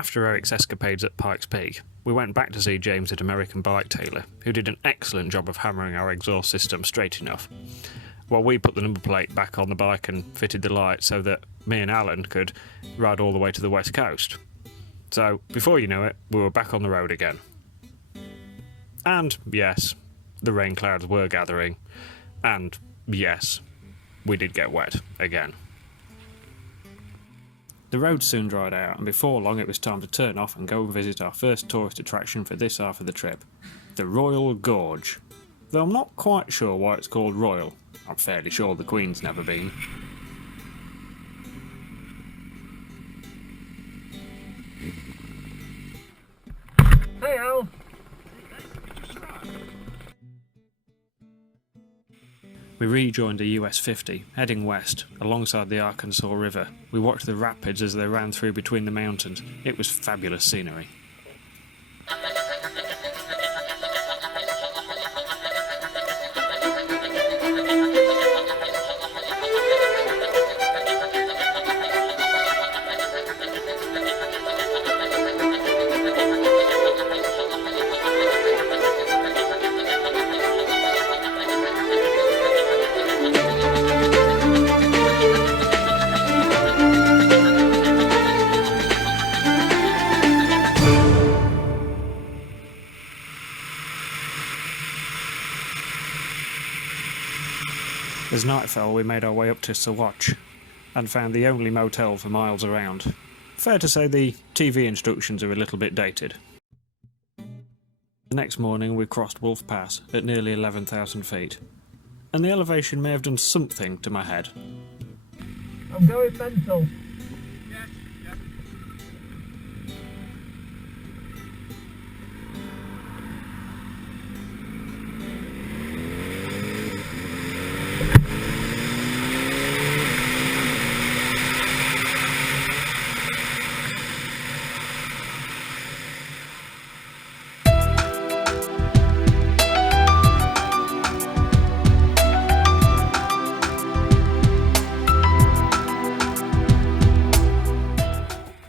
After Eric's escapades at Pikes Peak, we went back to see James at American Bike Tailor, who did an excellent job of hammering our exhaust system straight enough, while we put the number plate back on the bike and fitted the light so that me and Alan could ride all the way to the west coast. So, before you know it, we were back on the road again. And, yes, the rain clouds were gathering, and, yes, we did get wet again. The road soon dried out, and before long it was time to turn off and go and visit our first tourist attraction for this half of the trip, the Royal Gorge. Though I'm not quite sure why it's called Royal. I'm fairly sure the Queen's never been. Hey Al! We rejoined the US 50, heading west, alongside the Arkansas River. We watched the rapids as they ran through between the mountains. It was fabulous scenery. As night fell, we made our way up to Saguache and found the only motel for miles around. Fair to say the TV instructions are a little bit dated. The next morning we crossed Wolf Pass at nearly 11,000 feet, and the elevation may have done something to my head. I'm going mental.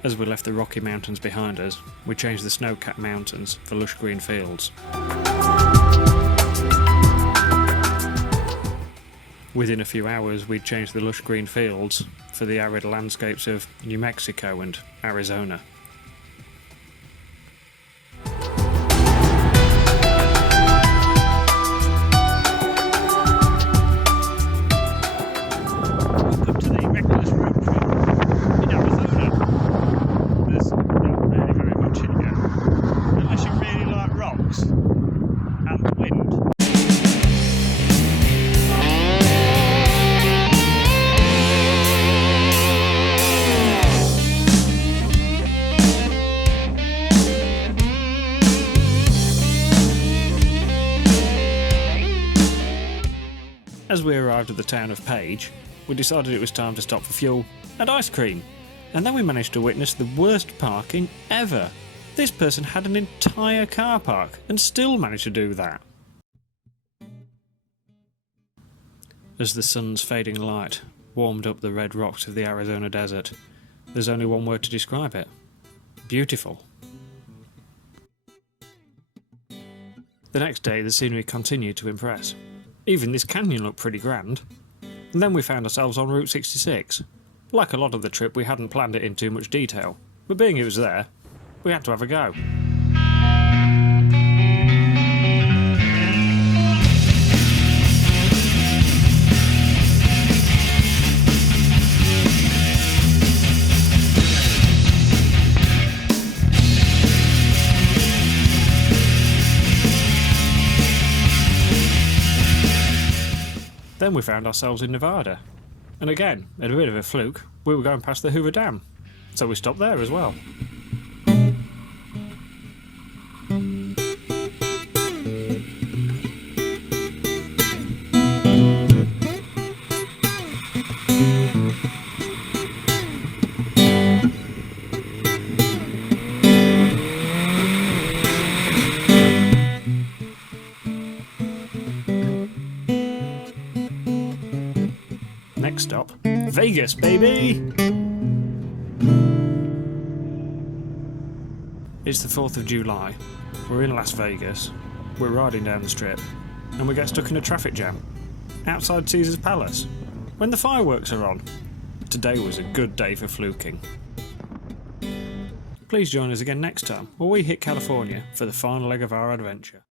As we left the Rocky Mountains behind us, we changed the snow-capped mountains for lush green fields. Within a few hours, we'd changed the lush green fields for the arid landscapes of New Mexico and Arizona. Welcome to the Reckless road trip in Arizona. There's not really very much in here, unless you really like rocks and wind. As we arrived at the town of Page, we decided it was time to stop for fuel and ice cream. And then we managed to witness the worst parking ever. This person had an entire car park and still managed to do that. As the sun's fading light warmed up the red rocks of the Arizona desert, there's only one word to describe it: beautiful. The next day the scenery continued to impress. Even this canyon looked pretty grand. And then we found ourselves on Route 66. Like a lot of the trip, we hadn't planned it in too much detail, but being it was there, we had to have a go. Then we found ourselves in Nevada. And again, at a bit of a fluke, we were going past the Hoover Dam, so we stopped there as well. Next stop, Vegas, baby! It's the 4th of July, we're in Las Vegas, we're riding down the strip, and we get stuck in a traffic jam outside Caesar's Palace when the fireworks are on. Today was a good day for fluking. Please join us again next time, where we hit California for the final leg of our adventure.